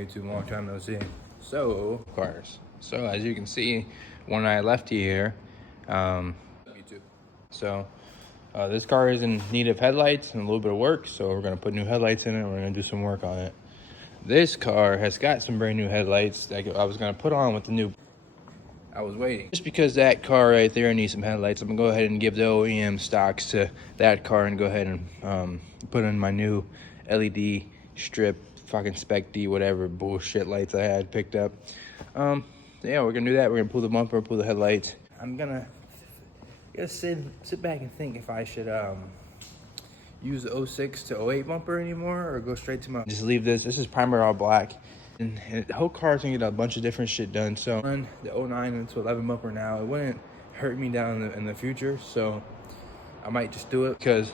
YouTube, long time no see. So, cars. So as you can see, when I left here, YouTube. So this car is in need of headlights and a little bit of work. So we're gonna put new headlights in it. We're gonna do some work on it. This car has got some brand new headlights that I was gonna put on with the new. I was waiting. Just because that car right there needs some headlights, I'm gonna go ahead and give the OEM stocks to that car and go ahead and put in my new LED strip, fucking Spec D, whatever bullshit lights I had picked up. Yeah, we're gonna do that. We're gonna pull the bumper, pull the headlights. I'm gonna sit back and think if I should use the 06 to 08 bumper anymore or go straight to my. Just leave this. This is primer all black. And the whole car's gonna get a bunch of different shit done. So run the 09 into 11 bumper now. It wouldn't hurt me down in the future. So I might just do it because,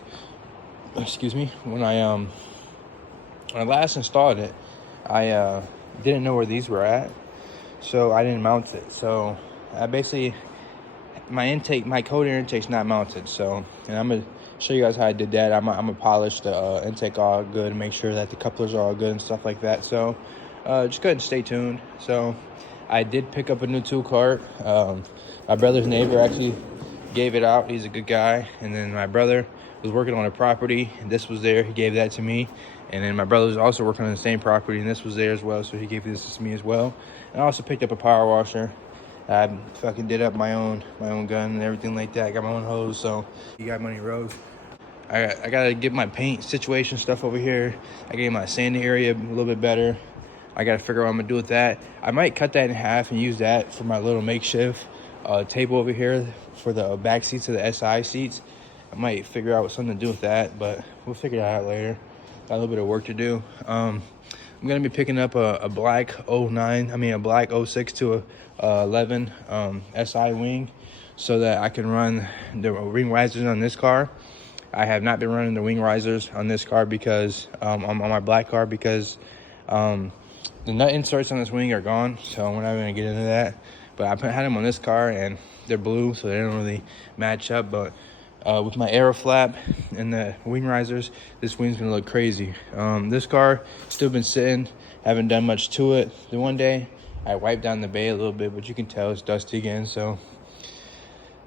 excuse me, when I last installed it, I didn't know where these were at, so I didn't mount it. So I basically my cold air intake's not mounted. So, and I'm gonna show you guys how I did that. I'm gonna polish the intake all good and make sure that the couplers are all good and stuff like that. So just go ahead and stay tuned. So I did pick up a new tool cart. My brother's neighbor actually gave it out. He's a good guy. And then my brother was working on a property and this was there. He gave that to me. And then my brother was also working on the same property and this was there as well. So he gave this to me as well. And I also picked up a power washer. I fucking did up my own gun and everything like that. I got my own hose. So you got money roads. I gotta get my paint situation stuff over here. I gotta get my sanding area a little bit better. I gotta figure out what I'm gonna do with that. I might cut that in half and use that for my little makeshift table over here for the back seats of the SI seats. I might figure out something to do with that, but we'll figure that out later. Got a little bit of work to do. I'm gonna be picking up a black 09, a black 06 to a 11 SI wing so that I can run the ring risers on this car. I have not been running the wing risers on this car because on my black car because the nut inserts on this wing are gone, so we're not gonna get into that. But I had them on this car and they're blue, so they don't really match up. But with my aero flap and the wing risers, this wing's gonna look crazy. This car still been sitting, haven't done much to it. The one day I wiped down the bay a little bit, but you can tell it's dusty again. So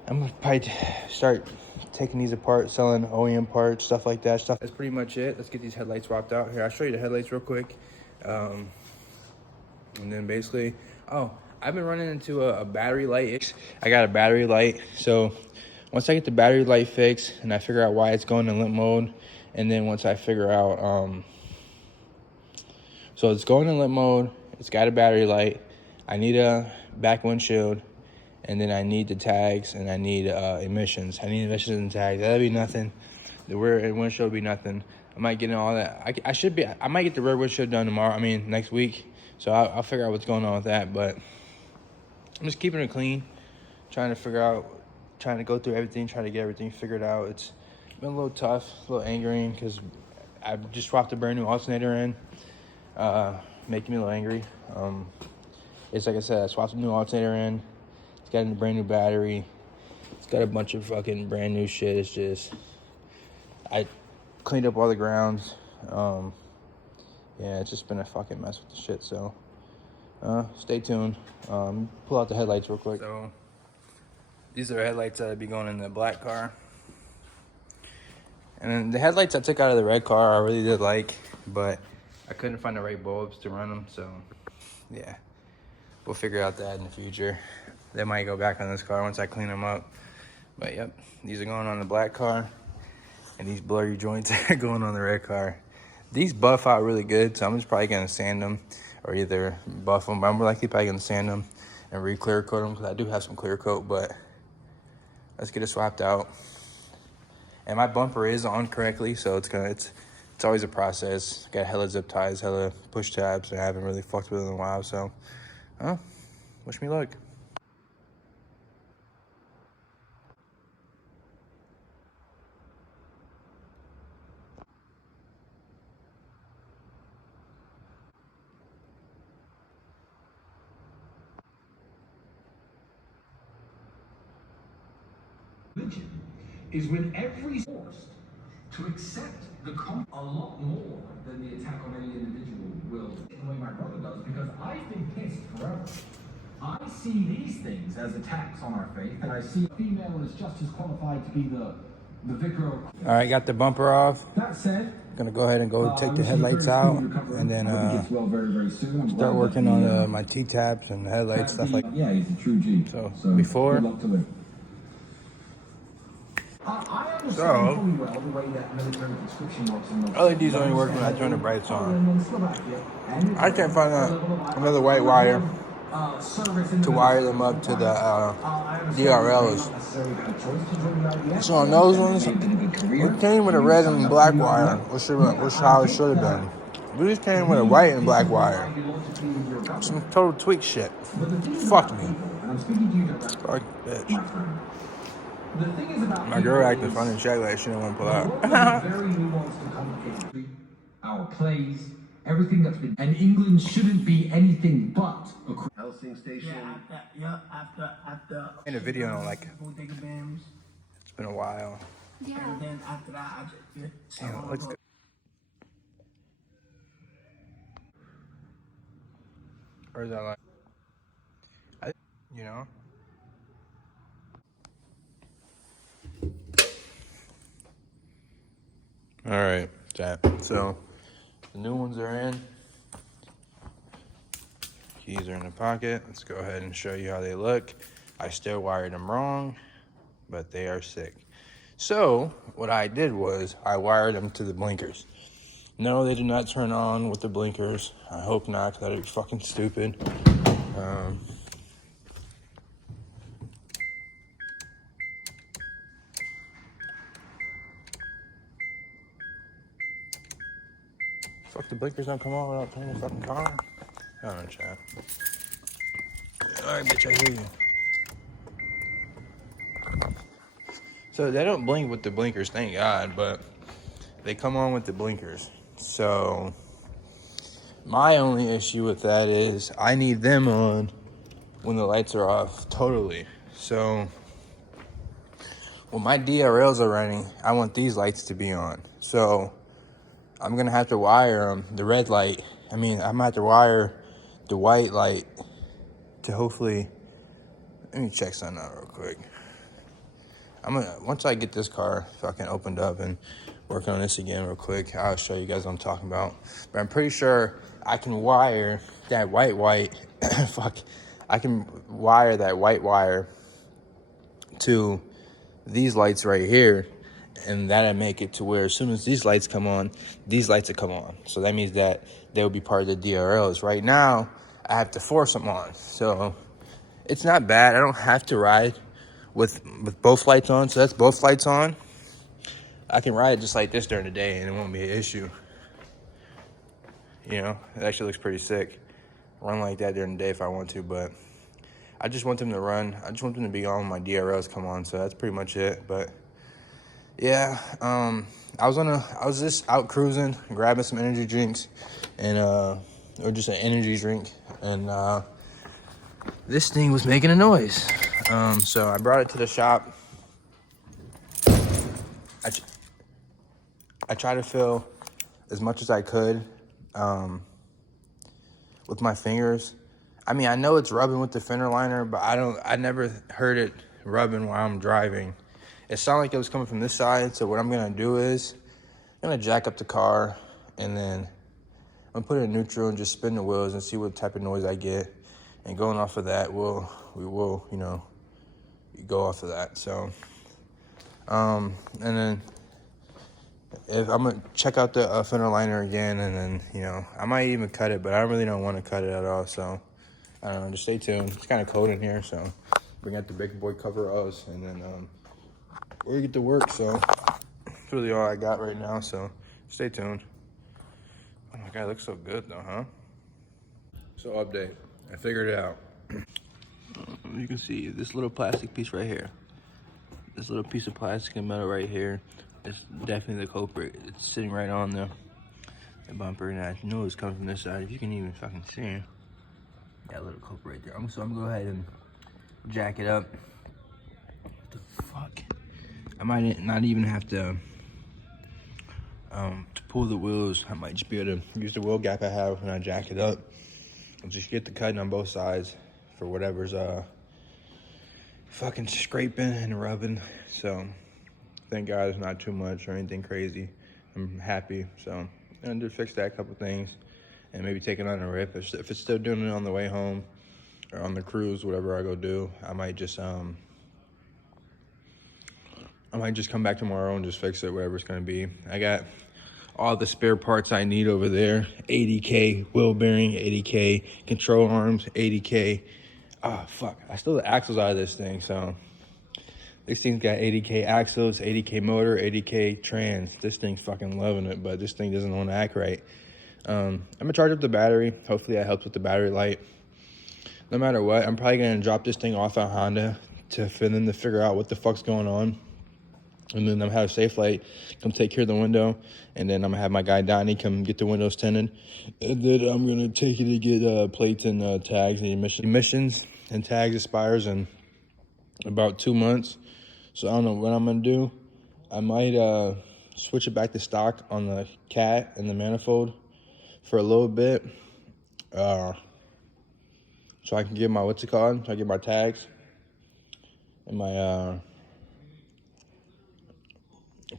I'm gonna probably start taking these apart, selling OEM parts, stuff like that. That's pretty much it. Let's get these headlights swapped out here. I'll show you the headlights real quick. And then basically, I've been running into a battery light. I got a battery light. So once I get the battery light fixed and I figure out why it's going in limp mode, and then once I figure out, so it's going in limp mode, it's got a battery light, I need a back windshield, and then I need the tags, and I need emissions. I need emissions and tags. That'll be nothing. The rear windshield will be nothing. I might get in all that. I might get the rear windshield done tomorrow. Next week. So I'll figure out what's going on with that. But I'm just keeping it clean, trying to go through everything, trying to get everything figured out. It's been a little tough, a little angering because I just swapped a brand new alternator in, making me a little angry. It's like I said, I swapped a new alternator in. It's got a brand new battery. It's got a bunch of fucking brand new shit. It's just, I cleaned up all the grounds. Yeah, it's just been a fucking mess with the shit. So, stay tuned. Pull out the headlights real quick. So, these are the headlights that'll be going in the black car. And then the headlights I took out of the red car, I really did like, but I couldn't find the right bulbs to run them. So, yeah, we'll figure out that in the future. They might go back on this car once I clean them up. But yep, these are going on the black car, and these blurry joints are going on the red car. These buff out really good, so I'm just probably gonna sand them or either buff them, but I'm more likely probably gonna sand them and re-clear coat them because I do have some clear coat. But let's get it swapped out. And my bumper is on correctly, so it's always a process. Got hella zip ties, hella push tabs, and I haven't really fucked with it in a while. So, wish me luck. Is when every forced to accept the a lot more than the attack on any individual will. The way my brother does, because I've been pissed forever. I see these things as attacks on our faith, and I see a female is just as qualified to be the vicar of. All right, got the bumper off. That said, Gonna go ahead and go take the headlights out, and then start working on my T-taps and the headlights, stuff like that. Yeah, he's a true G. So before. So, LEDs only work when I turn the brights on. I can't find another white wire to wire them up to the DRLs. So on those ones, it came with a red and black wire, which how it should have been. These came with a white and black wire. Some total tweak shit. Fuck me. Fuck bitch. My girl acting funny and shit like she didn't want to pull out. Very nuanced and complicated. Our plays, everything that's been, and England shouldn't be anything but a Helsing Station. After. In a video on like. Bodega Bams. It's been a while. Yeah. And then after that, I just Damn, it looks good. Or is that like, you know? All right, chat. So the new ones are in. Keys are in the pocket. Let's go ahead and show you how they look. I still wired them wrong, but they are sick. So what I did was I wired them to the blinkers. No, they do not turn on with the blinkers. I hope not, because that'd be fucking stupid. Fuck, the blinkers don't come on without turning the fucking car. I don't know, chat. Alright, bitch, I hear you. So they don't blink with the blinkers, thank God, but they come on with the blinkers. So my only issue with that is I need them on when the lights are off, totally. So when my DRLs are running, I want these lights to be on. So I'm gonna have to wire them, the red light. I'm gonna have to wire the white light to hopefully, let me check something out real quick. Once I get this car fucking opened up and working on this again real quick, I'll show you guys what I'm talking about. But I'm pretty sure I can wire that white, fuck. I can wire that white wire to these lights right here, and that'll make it to where as soon as these lights come on, these lights will come on. So that means that they'll be part of the DRLs. Right now, I have to force them on. So it's not bad. I don't have to ride with both lights on. So that's both lights on. I can ride just like this during the day and it won't be an issue. You know, it actually looks pretty sick. Run like that during the day if I want to, but I just want them to run. I just want them to be on when my DRLs come on. So that's pretty much it. But yeah, I was just out cruising, grabbing some energy drinks, and or just an energy drink, and this thing was making a noise. So I brought it to the shop. I tried to feel as much as I could with my fingers. I mean, I know it's rubbing with the fender liner, but I never heard it rubbing while I'm driving. It sounded like it was coming from this side, so what I'm gonna do is I'm gonna jack up the car, and then I'm gonna put it in neutral and just spin the wheels and see what type of noise I get. And going off of that, we will, you know, go off of that. So, and then if I'm gonna check out the fender liner again, and then, you know, I might even cut it, but I really don't want to cut it at all. So I don't know, just stay tuned. It's kind of cold in here, so bring out the big boy coveralls, and then we're gonna get to work. So that's really all I got right now. So stay tuned. Oh my God, it looks so good though, huh? So update, I figured it out. You can see this little plastic piece right here. This little piece of plastic and metal right here is definitely the culprit. It's sitting right on the bumper, and I know it's coming from this side. If you can even fucking see it. That little culprit right there. So I'm gonna go ahead and jack it up. What the fuck? I might not even have to To pull the wheels, I might just be able to use the wheel gap I have when I jack it up and just get the cutting on both sides for whatever's fucking scraping and rubbing. So thank God it's not too much or anything crazy. I'm happy. So I'm gonna just fix that a couple things and maybe take it on a rip. If it's still doing it on the way home or on the cruise, whatever I go do, I might just come back tomorrow and just fix it, whatever it's gonna be. I got all the spare parts I need over there. 80K wheel bearing, 80K control arms, 80K. Oh, fuck. I stole the axles out of this thing, so this thing's got 80K axles, 80K motor, 80K trans. This thing's fucking loving it, but this thing doesn't want to act right. I'm gonna charge up the battery. Hopefully that helps with the battery light. No matter what, I'm probably gonna drop this thing off at Honda for them to figure out what the fuck's going on. And then I'm gonna have Safe Light come take care of the window. And then I'm gonna have my guy Donnie come get the windows tinted. And then I'm gonna take it to get plates and tags and emissions and tags expires in about 2 months. So I don't know what I'm gonna do. I might switch it back to stock on the cat and the manifold for a little bit. So I can get my, so I get my tags and my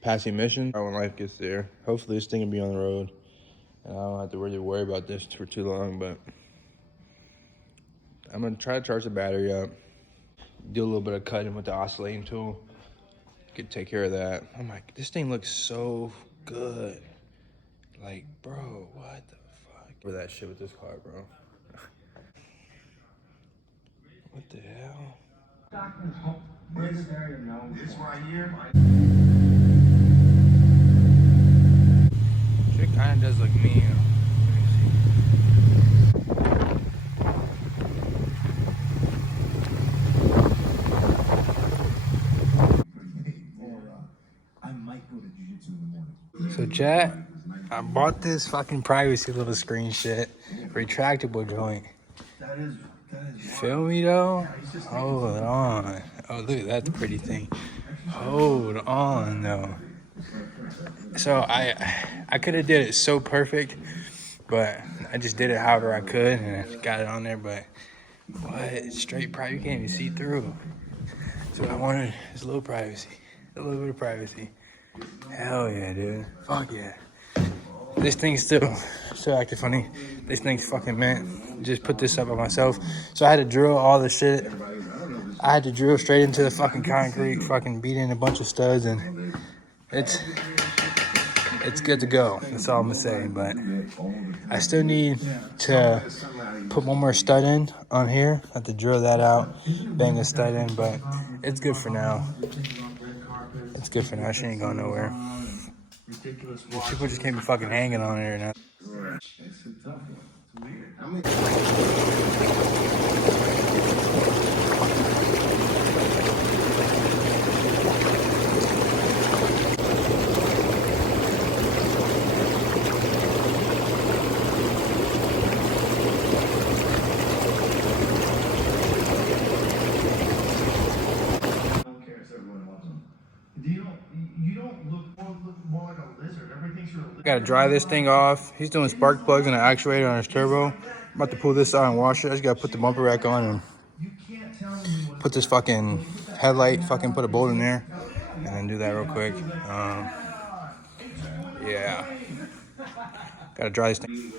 pass emission when life gets there. Hopefully this thing will be on the road and I don't have to really worry about this for too long, but I'm gonna try to charge the battery up, do a little bit of cutting with the oscillating tool, could take care of that. I'm like, this thing looks so good. Like, bro, what the fuck? For that shit with this car, bro. What the hell? This right here. Shit kind of does look mean. So chat, I bought this fucking privacy little screen shit, retractable joint. That is Feel me though? Hold on. Oh, look at that pretty thing. Hold on though. So I could have did it so perfect, but I just did it however I could and I got it on there. But what? Straight private, you can't even see through. So I wanted is a little privacy, a little bit of privacy. Hell yeah, dude. Fuck yeah. This thing's still acting funny. This thing's fucking mint. Just put this up on myself. So I had to drill all the shit. I had to drill straight into the fucking concrete, fucking beat in a bunch of studs, and it's good to go. That's all I'm gonna say. But I still need to put one more stud in on here. I have to drill that out, bang a stud in, but it's good for now. It's good for now. She ain't going nowhere. People just can't be fucking hanging on here now. It's a tough one. It's weird. Gotta dry this thing off. He's doing spark plugs and an actuator on his turbo. I'm about to pull this out and wash it. I just gotta put the bumper rack on and put this fucking headlight, put a bolt in there, and then do that real quick. Yeah. Gotta dry this thing.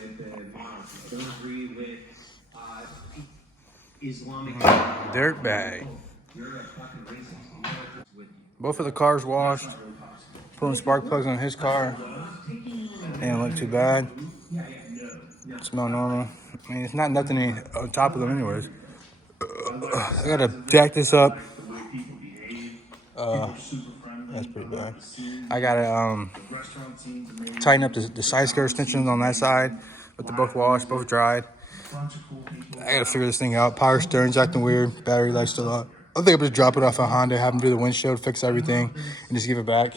Dirt bag. Both of the cars washed. Pulling spark plugs on his car. Didn't look too bad. Smell normal. I mean, it's not nothing on top of them anyways. I gotta jack this up. That's pretty bad. I gotta tighten up the side skirt extensions on that side. But they're both washed, both dried. I gotta figure this thing out. Power steering's acting weird. Battery light's still up. I think I'll just drop it off at Honda, have them do the windshield, fix everything, and just give it back.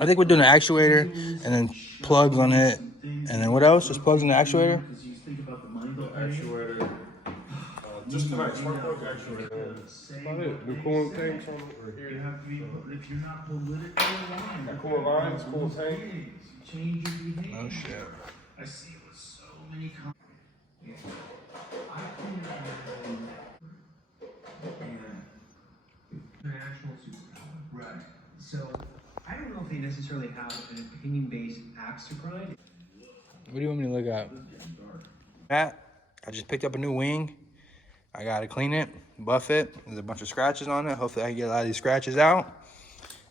I think we're doing an actuator and then plugs on it. And then what else? Just plugs in the actuator? Just connect smart plug actually, and that's about it. New coolant tanks on or here. You have to be, if you're not politically aligned. Got coolant lines, coolant tank. Change your behavior. Oh shit. I see it with so many yeah. I think the national superpower. Right. So I don't know if they necessarily have an opinion-based axe to grind. What do you want me to look at? Matt, I just picked up a new wing. I gotta clean it, buff it. There's a bunch of scratches on it. Hopefully I can get a lot of these scratches out.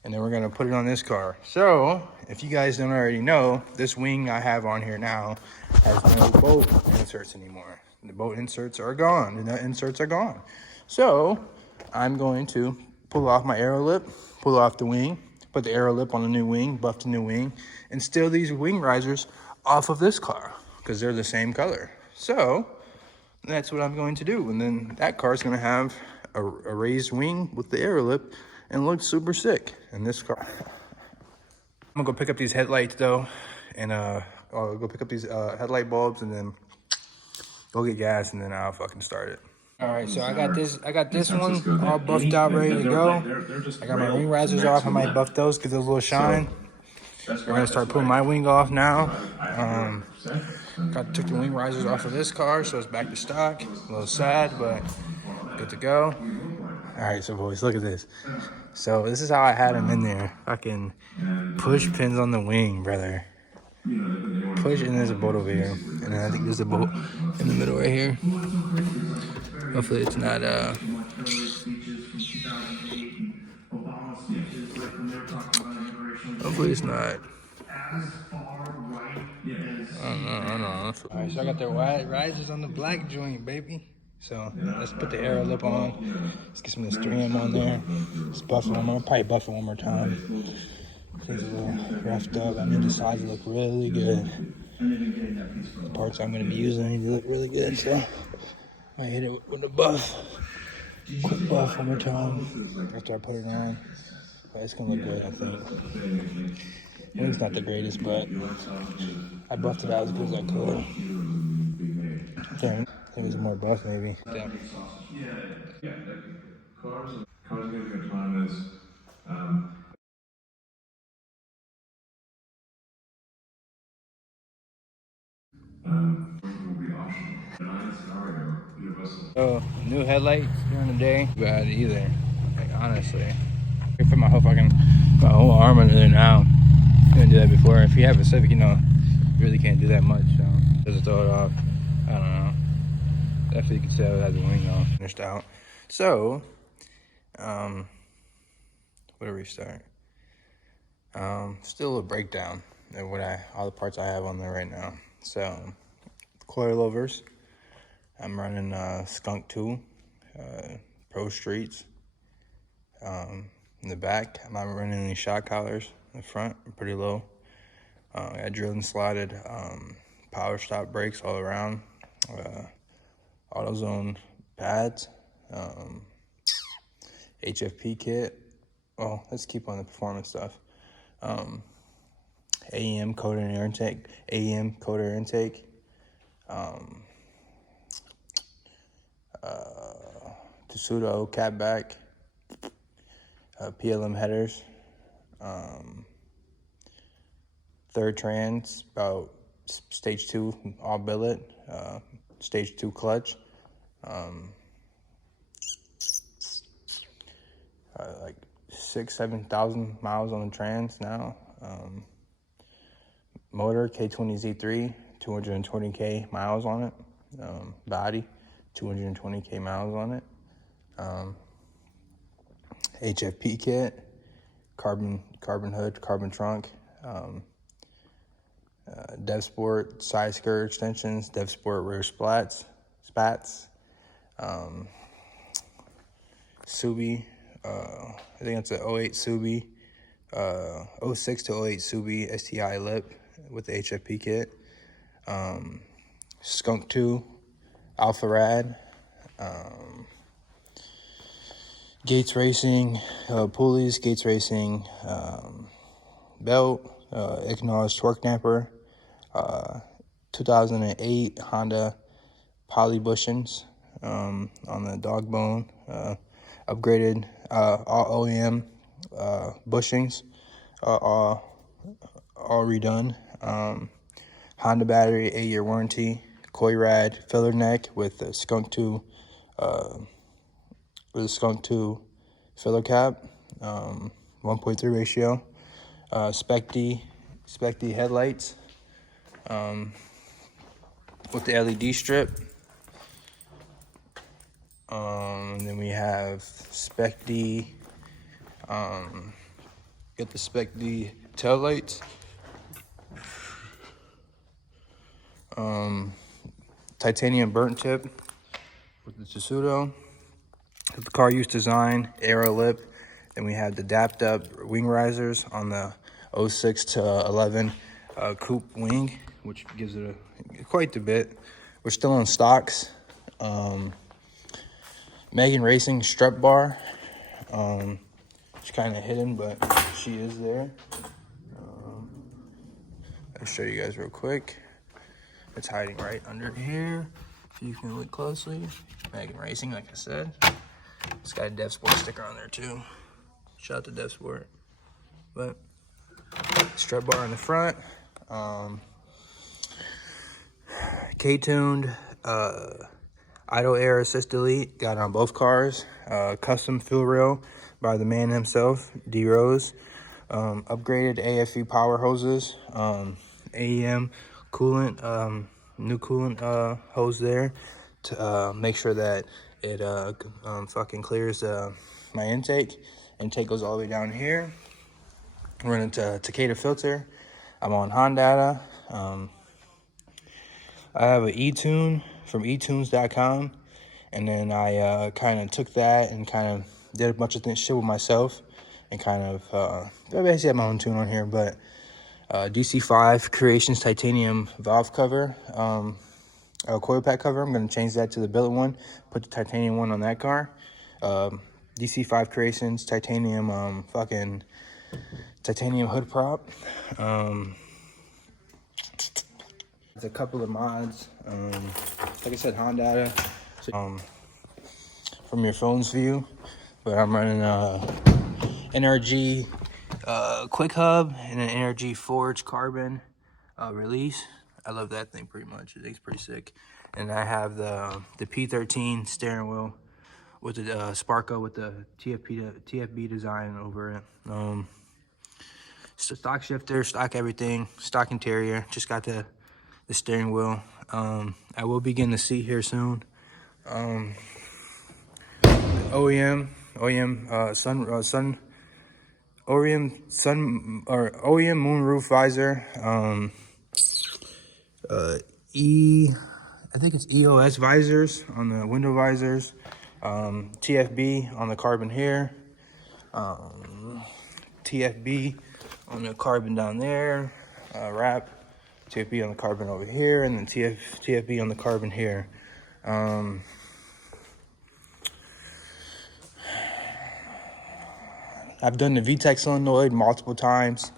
And then we're gonna put it on this car. So, if you guys don't already know, this wing I have on here now has no bolt inserts anymore. The bolt inserts are gone, the nut inserts are gone. So, I'm going to pull off my aero lip, pull off the wing, put the aero lip on the new wing, buff the new wing, and steal these wing risers off of this car, because they're the same color. So, that's what I'm going to do. And then that car is gonna have a raised wing with the aero lip and look super sick in this car. I'm gonna go pick up these headlights though, and I'll go pick up these headlight bulbs and then go get gas, and then I'll fucking start it. All right, so I got this one all buffed out, ready to go. I got my wing risers off. I might buff those, give those a little shine. We're gonna start pulling my wing off now. Took the wing risers off of this car, so it's back to stock. A little sad, but good to go. All right, so boys, look at this. So this is how I had them in there. Fucking push pins on the wing, brother. Push, and there's a bolt over here. And then I think there's a bolt in the middle right here. Hopefully it's not, hopefully it's not. I don't know. All right, so I got the risers on the black joint, baby. So let's put the aero lip on. Let's get some of this 3M on there. Let's buff it one more. Probably buff it one more time. Things a little roughed up. I need the sides to look really good. The parts I'm going to be using need to look really good. So I hit it with a buff. Quick buff one more time after I put it on. But it's going to look good, I think. Wing's not the greatest, but I buffed it out as good as I could. Okay. I think there's more buff, maybe. Yeah. Cars gonna be autonomous. Will be optional. So, new headlights during the day. Bad either. Like, honestly. I put my whole arm under there now. Couldn't do that before. If you have a Civic, you know, you really can't do that much. So, just throw it off. I don't know. Definitely you can see I had the wing all finished out. So, where do we start? Still a little breakdown of all the parts I have on there right now. So, coilovers. I'm running Skunk 2, Pro Streets. In the back, I'm not running any shock collars. In the front, I'm pretty low. I got drilled and slotted power stop brakes all around. AutoZone pads, HFP kit. Well, let's keep on the performance stuff. AEM coder and air intake, Tsudo cap back, PLM headers, third trans, about stage 2 all billet, stage 2 clutch, like 6,000-7,000 miles on the trans now. Motor K20Z3, 220k miles on it. Body, 220k miles on it. HFP kit, carbon hood, carbon trunk. Dev Sport side skirt extensions, Dev Sport rear spats, Subi, I think that's an 08 Subi, 06 to 08 Subi STI lip with the HFP kit, Skunk 2, Alpha Rad, Gates Racing, pulleys, Gates Racing, belt, Ignaz torque damper, 2008 Honda poly bushings, on the dog bone. Upgraded all OEM bushings, all redone. Honda battery, 8-year warranty. Koi rad filler neck with a skunk 2 filler cap. 1.3 ratio. Spec D headlights with the LED strip. And then we have Spec D. Get the Spec D tail lights. Titanium burnt tip with the Tessuto. The car use design, aero lip. Then we have the dapped up wing risers on the 06 to 11 coupe wing, which gives it quite a bit. We're still on stocks. Megan Racing strut bar. She's kind of hidden, but she is there. I'll show you guys real quick. It's hiding right under here. If you can look closely. Megan Racing, like I said. It's got a Dev Sport sticker on there too. Shout out to Dev Sport. But strut bar in the front. K-tuned idle air assist delete. Got it on both cars. Custom fuel rail by the man himself, D Rose. Upgraded AFE power hoses. AEM coolant, new coolant hose there to make sure that it fucking clears my intake. Intake goes all the way down here. Running to Takeda filter. I'm on Honda. I have an e-tune from etunes.com, and then I kind of took that and kind of did a bunch of shit with myself, and kind of I basically have my own tune on here, but DC5 Creations titanium valve cover, coil pack cover. I'm gonna change that to the billet one, put the titanium one on that car. DC5 Creations titanium fucking titanium hood prop. A couple of mods, like I said, Honda, from your phone's view, but I'm running NRG quick hub and an NRG Forge carbon release. I love that thing pretty much. It's pretty sick. And I have the P13 steering wheel with the Sparko with the TFB design over it. Stock shifter, stock everything, stock interior. Just got the steering wheel. I will be getting the seat here soon. OEM moonroof visor. I think it's EOS visors on the window visors. TFB on the carbon here. TFB on the carbon down there. Wrap. TFB on the carbon over here, and then TFB on the carbon here. I've done the VTEC solenoid multiple times.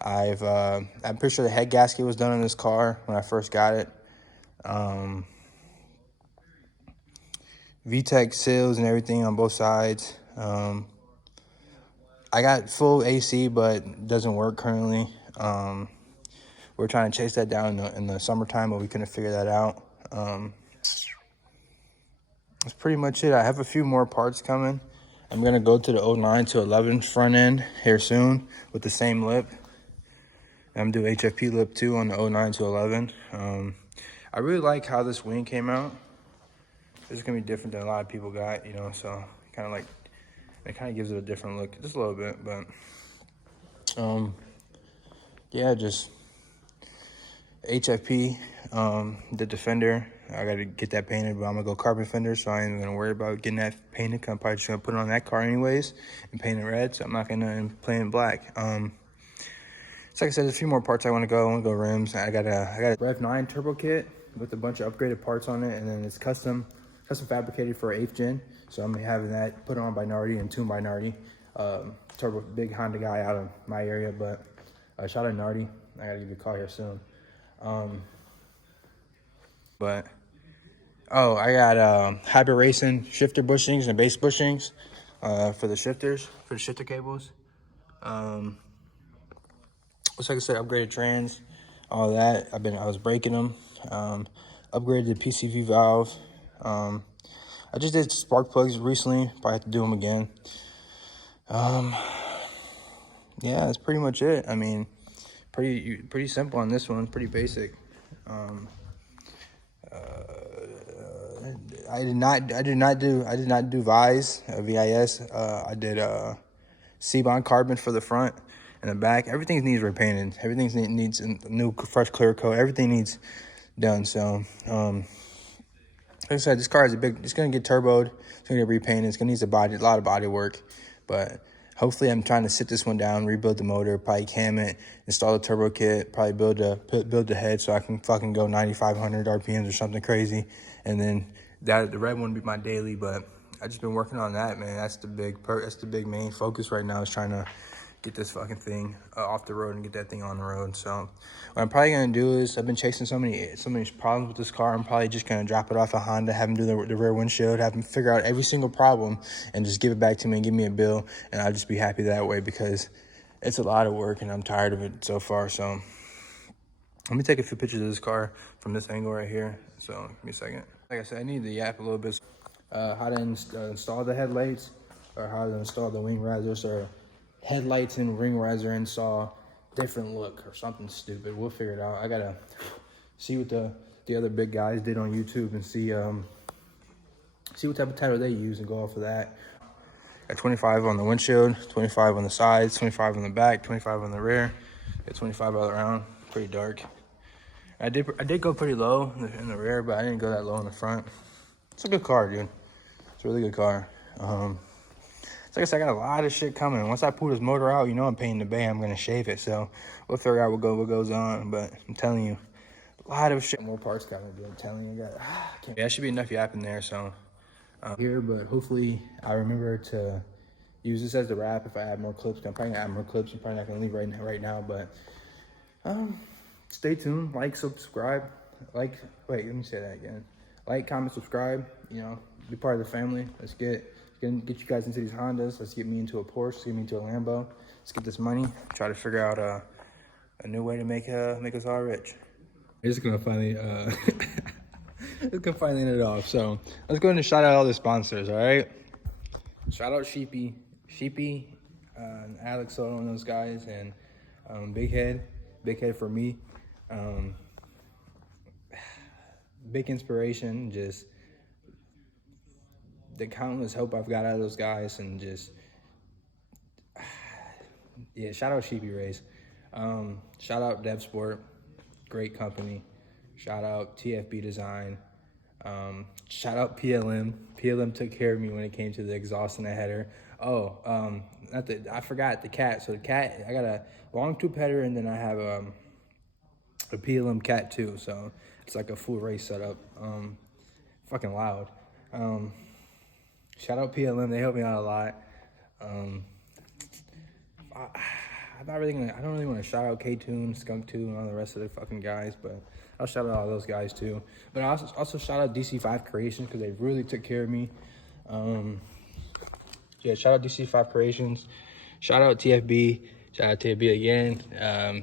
I'm pretty sure the head gasket was done in this car when I first got it. VTEC seals and everything on both sides. I got full AC, but it doesn't work currently. We're trying to chase that down in the summertime, but we couldn't figure that out. That's pretty much it. I have a few more parts coming. I'm going to go to the 09 to 11 front end here soon with the same lip. I'm doing HFP lip too on the 09 to 11. I really like how this wing came out. It's going to be different than a lot of people got, you know, so kind of like, it kind of gives it a different look, just a little bit, but yeah, just HFP, the Defender. I got to get that painted, but I'm going to go carbon fender, so I ain't going to worry about getting that painted. I'm probably just going to put it on that car anyways and paint it red, so I'm not going to play in black. So like I said, there's a few more parts I want to go. I want to go rims. I got a Rev 9 turbo kit with a bunch of upgraded parts on it, and then it's custom fabricated for 8th gen. So I'm having that put on by Nardi and tuned by Nardi. Turbo, big Honda guy out of my area, but shout out Nardi. I gotta give you a call here soon. But Oh, I got hybrid racing shifter bushings and base bushings for the shifters, for the shifter cables. Looks like I said, upgraded trans, all that. I was breaking them. Upgraded the PCV valve. I just did spark plugs recently. Probably have to do them again. Yeah, that's pretty much it. I mean, pretty simple on this one. Pretty basic. I did not do VIS. I did C-bond carbon for the front and the back. Everything needs repainted. Everything needs a new fresh clear coat. Everything needs done. So like I said, this car is it's gonna get turboed. It's gonna get repainted. It's gonna need a lot of body work, but hopefully I'm trying to sit this one down, rebuild the motor, probably cam it, install the turbo kit, probably build the head so I can fucking go 9,500 RPMs or something crazy, and then the red one would be my daily. But I just been working on that, man. That's the big main focus right now, is trying to get this fucking thing off the road and get that thing on the road. So what I'm probably gonna do is, I've been chasing so many problems with this car. I'm probably just gonna drop it off at Honda, have them do the rear windshield, have them figure out every single problem, and just give it back to me and give me a bill, and I'll just be happy that way, because it's a lot of work and I'm tired of it so far. So let me take a few pictures of this car from this angle right here. So give me a second. Like I said, I need to yap a little bit. How to install the headlights, or how to install the wing risers, or headlights and ring riser install, different look or something stupid. We'll figure it out. I gotta see what the other big guys did on YouTube and see what type of title they use and go off of that. Got 25 on the windshield, 25 on the sides, 25 on the back, 25 on the rear. Got 25 all around. Pretty dark. I did go pretty low in the rear, but I didn't go that low in the front. It's a good car, dude. It's a really good car. Like I said, I got a lot of shit coming. Once I pull this motor out, you know I'm paying the bay. I'm gonna shave it, so we'll figure out what goes on. But I'm telling you, a lot of shit. More parts coming, dude. I'm telling you, yeah, should be enough yapping there. So here, but hopefully I remember to use this as the wrap. If I add more clips, I'm probably gonna add more clips. I'm probably not gonna leave right now, but stay tuned. Like, subscribe. Wait, let me say that again. Like, comment, subscribe. You know, be part of the family. Let's get you guys into these Hondas. Let's get me into a Porsche. Let's get me into a Lambo. Let's get this money. Try to figure out a new way to make us all rich. We're just gonna finally end it off. So let's go ahead and shout out all the sponsors. All right. Shout out Sheepy, Alex Soto and those guys, and Big Head for me. Big inspiration. Just the countless help I've got out of those guys, and just yeah, shout out Sheepy Race. Shout out Dev Sport, great company. Shout out TFB Design. Shout out PLM. PLM took care of me when it came to the exhaust and the header. I forgot the cat. So the cat, I got a long tube header, and then I have a PLM cat too. So it's like a full race setup. Fucking loud. Shout out PLM, they helped me out a lot. I don't really want to shout out K-Tune, Skunk 2, and all the rest of the fucking guys, but I'll shout out all those guys too. But I also shout out DC5 Creations, because they really took care of me. Yeah, shout out DC5 Creations. Shout out TFB. Shout out TFB again.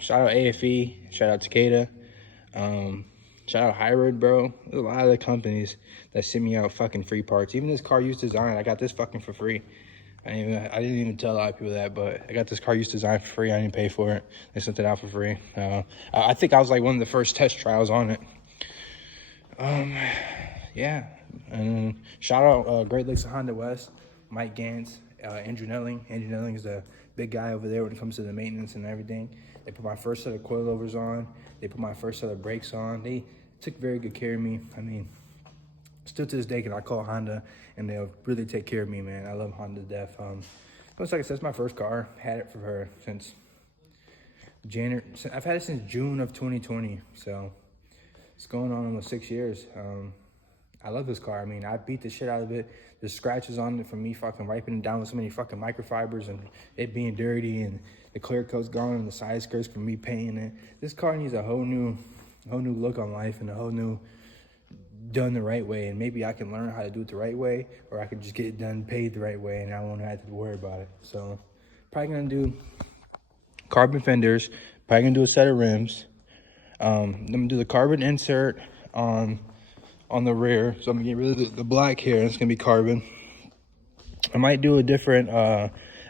Shout out AFE. Shout out Takeda. Shout out Hybrid, bro. There's a lot of the companies that send me out fucking free parts. Even this car used design, I got this fucking for free. I didn't even tell a lot of people that, but I got this car used design for free. I didn't pay for it. They sent it out for free. I think I was like one of the first test trials on it. Yeah. And shout out Great Lakes Honda West, Mike Gantz, Andrew Nelling. Andrew Nelling is the big guy over there when it comes to the maintenance and everything. They put my first set of coilovers on. They put my first set of brakes on. They took very good care of me. I mean, still to this day, can I call Honda and they'll really take care of me, man. I love Honda to death. Like I said, it's my first car. Had it for her since January. I've had it since June of 2020, so it's going on almost 6 years. I love this car. I mean, I beat the shit out of it. There's scratches on it from me fucking wiping it down with so many fucking microfibers and it being dirty, and the clear coat's gone and the side skirts from me painting it. This car needs a whole new look on life and a whole new done the right way, and maybe I can learn how to do it the right way, or I could just get it done paid the right way, and I won't have to worry about it. So probably gonna do carbon fenders, probably gonna do a set of rims. I'm gonna do the carbon insert on the rear, so I'm gonna get rid of the black here. It's gonna be carbon. I might do a different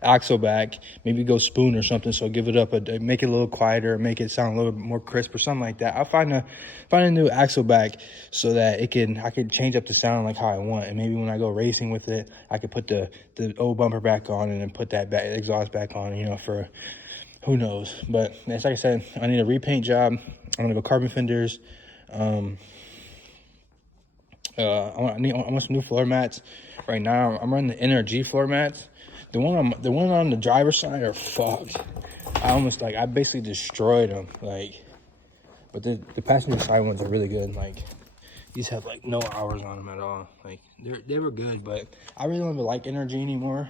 axle back, maybe go spoon or something, so give it up make it a little quieter, make it sound a little bit more crisp or something like that. I'll find a new axle back so that I can change up the sound like how I want, and maybe when I go racing with it, I could put the old bumper back on and then put that exhaust back on, you know, for who knows. But it's like I said, I need a repaint job. I'm gonna go carbon fenders. I want some new floor mats. Right now, I'm running the NRG floor mats. The one on the driver's side are fucked. I basically destroyed them. Like, but the passenger side ones are really good. Like, these have like no hours on them at all. Like, they were good, but I really don't like NRG anymore.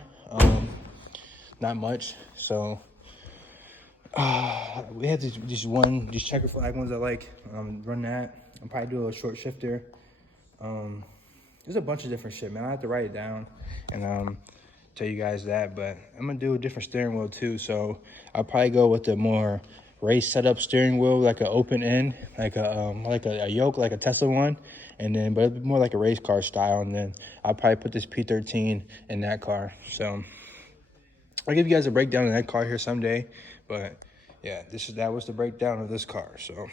Not much. So we have these checker flag ones I like. Run that. I'll probably do a short shifter. There's a bunch of different shit, man. I have to write it down and tell you guys that, but I'm gonna do a different steering wheel too. So I'll probably go with the more race setup steering wheel, like an open end, like a yoke, like a Tesla one, and then but more like a race car style. And then I'll probably put this P13 in that car. So I'll give you guys a breakdown of that car here someday. But yeah, that was the breakdown of this car. So